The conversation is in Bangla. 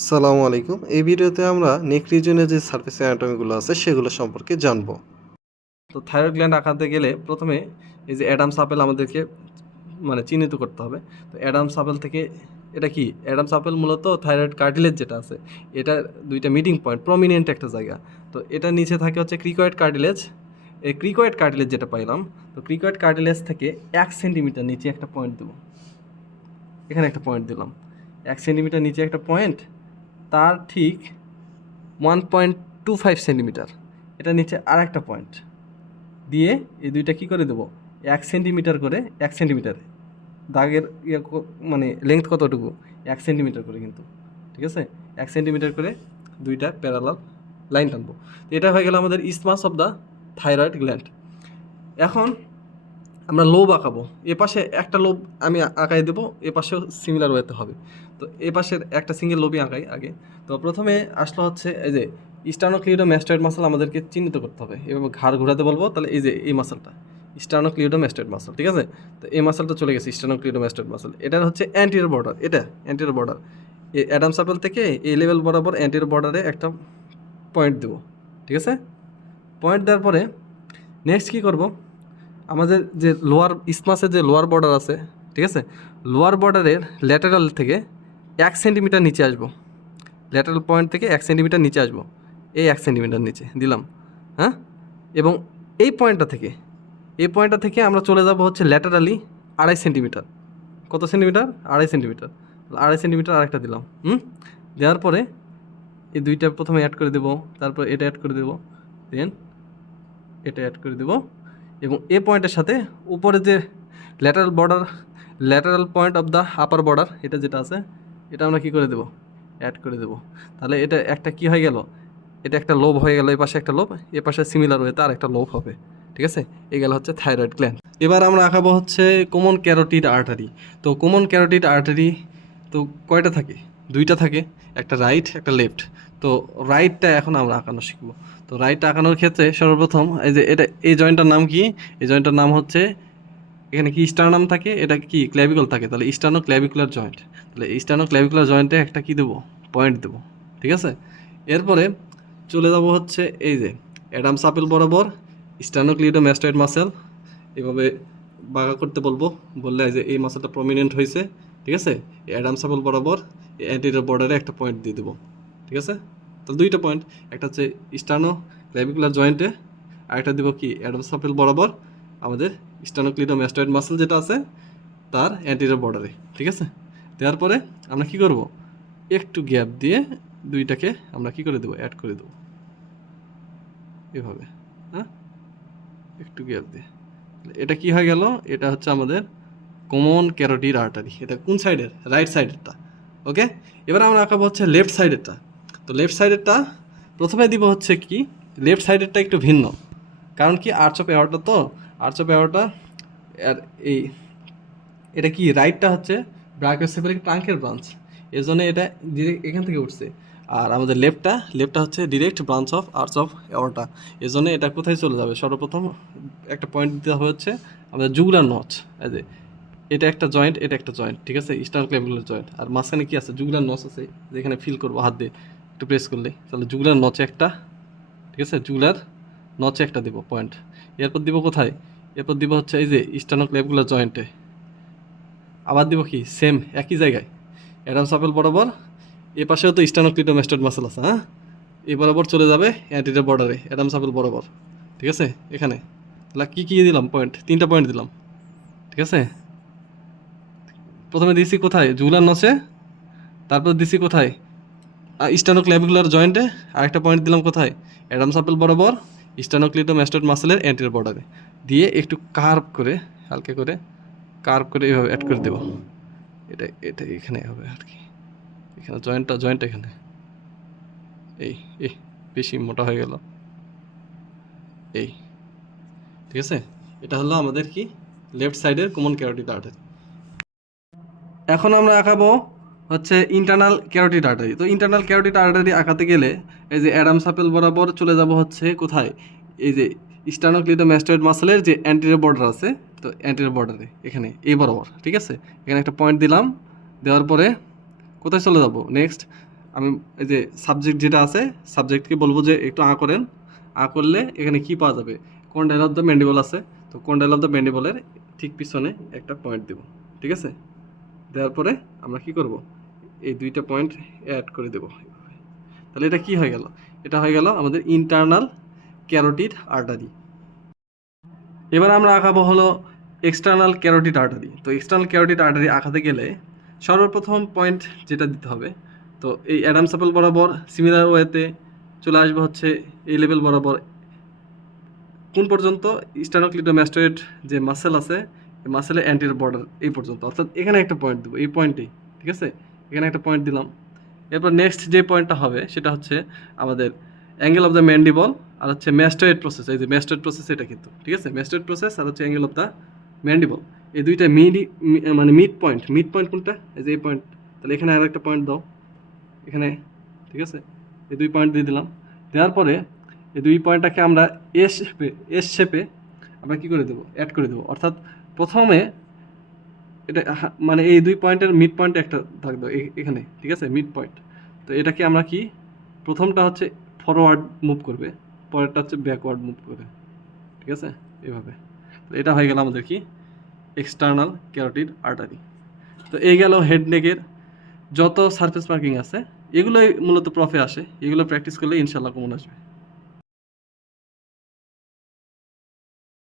আসসালামু আলাইকুম। এই ভিডিওতে আমরা নেক রিজনে যে সারফেস অ্যানাটমিগুলো আছে সেগুলো সম্পর্কে জানবো। তো থাইরয়েড গ্ল্যান্ড আঁকাতে গেলে প্রথমে এই যে অ্যাডামস আপেল আমাদেরকে চিহ্নিত করতে হবে। তো অ্যাডামস আপেল থেকে এটা কি? অ্যাডামস আপেল মূলত থাইরয়েড কার্টিলেজ যেটা আছে এটার ২টা মিটিং পয়েন্ট, প্রমিনেন্ট একটা জায়গা। তো এটার নিচে থাকে হচ্ছে ক্রিকয়েড কার্টিলেজ। এই ক্রিকয়েড কার্টিলেজ যেটা পাইলাম, তো ক্রিকয়েড কার্টিলেজ থেকে ১ সেন্টিমিটার নিচে একটা পয়েন্ট দেবো। এখানে একটা পয়েন্ট দিলাম। ১ সেন্টিমিটার নিচে একটা পয়েন্ট, তার ঠিক 1.25 সেন্টিমিটার এটা নিচে আর একটা পয়েন্ট দিয়ে এই দুইটা কী করে দেবো, ১ সেন্টিমিটার করে, ১ সেন্টিমিটার দাগের লেন্থ কতটুকু, ১ সেন্টিমিটার করে কিন্তু, ঠিক আছে, ১ সেন্টিমিটার করে দুইটা প্যারালাল লাইন টানবো। এটা হয়ে গেল আমাদের isthmus of the thyroid gland. এখন আমরা লোব আঁকাবো। এ পাশে একটা লোব আমি আঁকাই দেবো, এ পাশেও সিমিলার ওয়েতে হবে। তো এ পাশের একটা সিঙ্গেল লোবই আঁকাই আগে। তো প্রথমে আসলো হচ্ছে এই যে স্টার্নোক্লিউডোম্যাস্টয়েড মাসল আমাদেরকে চিহ্নিত করতে হবে। এভাবে ঘাড় ঘোরাতে বলবো, তাহলে এই যে এই মাসলটা স্টার্নোক্লিউডোম্যাস্টয়েড মাসল, ঠিক আছে। তো এই মাসলটা চলে গেছে স্টার্নোক্লিউডোম্যাস্টয়েড মাসল। এটার হচ্ছে অ্যান্টিরিয়র বর্ডার, এটা অ্যান্টিরিয়র বর্ডার। এই অ্যাডামস আপেল থেকে এই লেভেল বরাবর অ্যান্টিরিয়র বর্ডারে একটা পয়েন্ট দেবো, ঠিক আছে। পয়েন্ট দেওয়ার পরে নেক্সট কী করবো, আমাদের যে লোয়ার ইসমাসের যে লোয়ার বর্ডার আছে, ঠিক আছে, লোয়ার বর্ডারের ল্যাটারাল থেকে ১ সেন্টিমিটার নিচে আসবো। ল্যাটারাল পয়েন্ট থেকে ১ সেন্টিমিটার নিচে আসবো, এই ১ সেন্টিমিটার নিচে দিলাম, হ্যাঁ। এবং এই পয়েন্টটা থেকে আমরা চলে যাব হচ্ছে ল্যাটারালি ২.৫ সেন্টিমিটার। কত সেন্টিমিটার? ২.৫ সেন্টিমিটার। ২.৫ সেন্টিমিটার আরেকটা দিলাম, দেওয়ার পরে এই দুইটা প্রথমে অ্যাড করে দেবো, তারপর এটা অ্যাড করে দেবো, দেন এটা অ্যাড করে দেবো। এবং এ পয়েন্টের সাথে উপরে যে lateral point of the upper border, এটা যেটা আছে এটা আমরা কী করে দেবো, অ্যাড করে দেবো। তাহলে এটা একটা কী হয়ে গেল, এটা একটা লোব হয়ে গেল, এই পাশে একটা লোব, এ পাশে সিমিলার ওয়েতে আর একটা লোব হবে, ঠিক আছে। এই গেল হচ্ছে থাইরয়েড গ্ল্যান্ড। এবার আমরা আঁকাবো হচ্ছে কমন ক্যারোটিড আর্টারি। তো কমন ক্যারোটিড আর্টারি তো কয়টা থাকে? দুইটা থাকে, একটা রাইট একটা লেফট। তো রাইটটা এখন আমরা আঁকানো শিখবো। তো রাইটটা আঁকানোর ক্ষেত্রে সর্বপ্রথম এই যে এটা, এই জয়েন্টটার নাম কি? এই জয়েন্টটার নাম হচ্ছে, এখানে কি স্টার্নাম থাকে, এটা কি ক্ল্যাভিকল থাকে, তাহলে স্টার্নো ক্ল্যাভিকুলার জয়েন্ট। তাহলে স্টার্নো ক্ল্যাভিকুলার জয়েন্টে একটা কি দেবো, পয়েন্ট দেবো, ঠিক আছে। এরপরে চলে যাব হচ্ছে এই যে অ্যাডামস আপেল বরাবর স্টার্নোক্লিউডোম্যাস্টয়েড মাসেল, এভাবে বাঁকা করতে বলবো, বললে যে এই মাসেলটা প্রমিনেন্ট হয়েছে, ঠিক আছে। অ্যাডামস আপেল বরাবর অ্যান্টিরিয়র বর্ডারে একটা পয়েন্ট দিয়ে দেবো, ঠিক আছে। তাহলে দুইটা পয়েন্ট, একটা হচ্ছে স্টার্নো ক্ল্যাভিকুলার জয়েন্টে, আরেকটা দেবো কি অ্যাডামস আপেল বরাবর আমাদের স্টার্নোক্লিউডোম্যাস্টয়েড মাসেল যেটা আছে তার অ্যান্টিরিয়র বর্ডারে, ঠিক আছে। দেওয়ার পরে আমরা কি করব, একটু গ্যাপ দিয়ে দুইটাকে আমরা কি করে দেবো, অ্যাড করে দেবো এভাবে, হ্যাঁ, একটু গ্যাপ দিয়ে। এটা কি হয়ে গেল, এটা হচ্ছে আমাদের কমন ক্যারোটিড আর্টারি। এটা কোন সাইডের? রাইট সাইডেরটা, ওকে। এবার আমরা আঁকাবো হচ্ছে লেফট সাইডেরটা। তো লেফট সাইডেরটা প্রথমে দিব হচ্ছে কি, লেফট সাইডেরটা একটু ভিন্ন, কারণ কি আর্চ অফ অ্যাওয়ার্টা, তো আর্চ অফ অ্যাওয়ার্টা আর এই এটা কি রাইটটা হচ্ছে ব্রাকিওসেফালিক ট্রাঙ্কের ব্রাঞ্চ, এর জন্য এটা ডিরেক্ট এখান থেকে উঠছে। আর আমাদের লেফটটা হচ্ছে direct branch of arch of aorta, এর জন্য এটা কোথায় চলে যাবে, সর্বপ্রথম একটা পয়েন্ট দিতে হবে হচ্ছে আমাদের জুগুলার নচ। এই যে এটা একটা জয়েন্ট, এটা একটা জয়েন্ট, ঠিক আছে, স্টার্নোক্লেভিকুলার জয়েন্ট। আর মাঝখানে কি আছে, জুগুলার নচ আছে, যেখানে ফিল করবো হাত দিয়ে একটু প্রেস করলে, তাহলে জুগুলার নচে একটা, ঠিক আছে, জুগুলার নচে একটা দিব পয়েন্ট। এরপর দিব কোথায়, এরপর দিব হচ্ছে এই যে স্টার্নোক্লেভিকুলার জয়েন্টে, আবার দিব কি সেম একই জায়গায় অ্যাডামস আপেল বরাবর, এ পাশেও তো স্টার্নোক্লিউডোম্যাস্টয়েড মাসেল আছে, হ্যাঁ, এই বরাবর চলে যাবে অ্যান্টিরিয়র বর্ডারে অ্যাডামস আপেল বরাবর, ঠিক আছে। এখানে তাহলে কী দিলাম পয়েন্ট, 3টা পয়েন্ট দিলাম, ঠিক আছে। প্রথমে দিছি কোথায়, জুগুলার নচে, তারপর দিছি কোথায়, স্টার্নোক্লেভিকুলার জয়েন্টে, আরেকটা পয়েন্ট দিলাম কোথায়, অ্যাডামস আপেল বরাবর স্টার্নোক্লিউডোম্যাস্টয়েড মাসেলের অ্যান্টিরিয়র বর্ডারে, দিয়ে একটু কার্ভ করে, হালকা করে কার্ভ করে এইভাবে অ্যাড করে দেবো। এটা এটা এখানে হবে আর কি, এখানে জয়েন্ট এখানে, এই এই বেশি মোটা হয়ে গেল, এই, ঠিক আছে। এটা হলো আমাদের কি লেফট সাইডের কমন ক্যারোটিড আর্টারি। এখন আমরা আঁকাবো হচ্ছে ইন্টারনাল ক্যারোটিড আর্টারি। তো ইন্টারনাল ক্যারোটিড আর্টারি আঁকাতে গেলে এই যে অ্যাডামস আপেল বরাবর চলে যাব হচ্ছে কোথায়, এই যে স্টার্নোক্লিউডোম্যাস্টয়েড মাসেলের যে অ্যান্টিরিয়র বর্ডার আছে, তো অ্যান্টিরিয়র বর্ডারে এখানে এই বরাবর, ঠিক আছে। এখানে একটা পয়েন্ট দিলাম, দেওয়ার পরে কোথায় চলে যাব, নেক্সট আমি এই যে সাবজেক্ট যেটা আছে সাবজেক্টকে বলবো যে একটু করেন, করলে এখানে কি পাওয়া যাবে, কন্ডাইল অফ দ্য ম্যান্ডিবল আছে, তো কন্ডাইল অফ দ্য ম্যান্ডিবলের ঠিক পিছনে একটা পয়েন্ট দেব, ঠিক আছে। দেওয়ার পরে আমরা কি করব, এই দুইটা পয়েন্ট অ্যাড করে দেব এইভাবে। তাহলে এটা কি হয়ে গেল, এটা হয়ে গেল আমাদের ইন্টারনাল ক্যারোটিড আর্টারি। এবার আমরা আঁকাবো হলো এক্সটার্নাল ক্যারোটিড আর্টারি। তো এক্সটার্নাল ক্যারোটিড আর্টারি আঁকাতে গেলে সর্বপ্রথম পয়েন্ট যেটা দিতে হবে, তো এই অ্যাডামস অ্যাপল বরাবর সিমিলার ওয়েতে চলে আসবে হচ্ছে এই লেভেল বরাবর কোন পর্যন্ত, স্টার্নোক্লিটোমাস্টোয়েড যে মাসেল আছে এই মাসেলের অ্যান্টিরিয়র বর্ডার এই পর্যন্ত, অর্থাৎ এখানে একটা পয়েন্ট দেবো, এই পয়েন্টেই, ঠিক আছে, এখানে একটা পয়েন্ট দিলাম। এরপর নেক্সট যে পয়েন্টটা হবে সেটা হচ্ছে আমাদের অ্যাঙ্গেল অফ দ্য ম্যান্ডিবল আর হচ্ছে ম্যাস্টোয়েড প্রসেস, এই যে ম্যাস্টোয়েড প্রসেস এটা কিন্তু, ঠিক আছে, ম্যাস্টোয়েড প্রসেস আর হচ্ছে অ্যাঙ্গেল অফ দ্য ম্যান্ডিবল, এই দুইটা মানে মিড পয়েন্ট কোনটা, এই যে এই পয়েন্ট, তাহলে এখানে আর একটা পয়েন্ট দাও এখানে, ঠিক আছে, এই দুই পয়েন্ট দিয়ে দিলাম। দেওয়ার পরে এই দুই পয়েন্টটাকে আমরা এস শেপে আমরা কী করে দেবো, অ্যাড করে দেবো, অর্থাৎ প্রথমে এটা মানে এই দুই পয়েন্টের মিড পয়েন্টে একটা থাকবে এখানে, ঠিক আছে, মিড পয়েন্ট। তো এটাকে আমরা কি, প্রথমটা হচ্ছে ফরওয়ার্ড মুভ করবে, পরেরটা হচ্ছে ব্যাকওয়ার্ড মুভ করবে, ঠিক আছে, এভাবে। তো এটা হয়ে গেল আমাদের কি এক্সটার্নাল ক্যারোটিড আর্টারি। তো এই গেল হেড নেকের যত সারফেস মার্কিং আছে, এগুলোই মূলত প্রফে আসে, এগুলো প্র্যাকটিস করলে ইনশাল্লাহ কমন আসবে।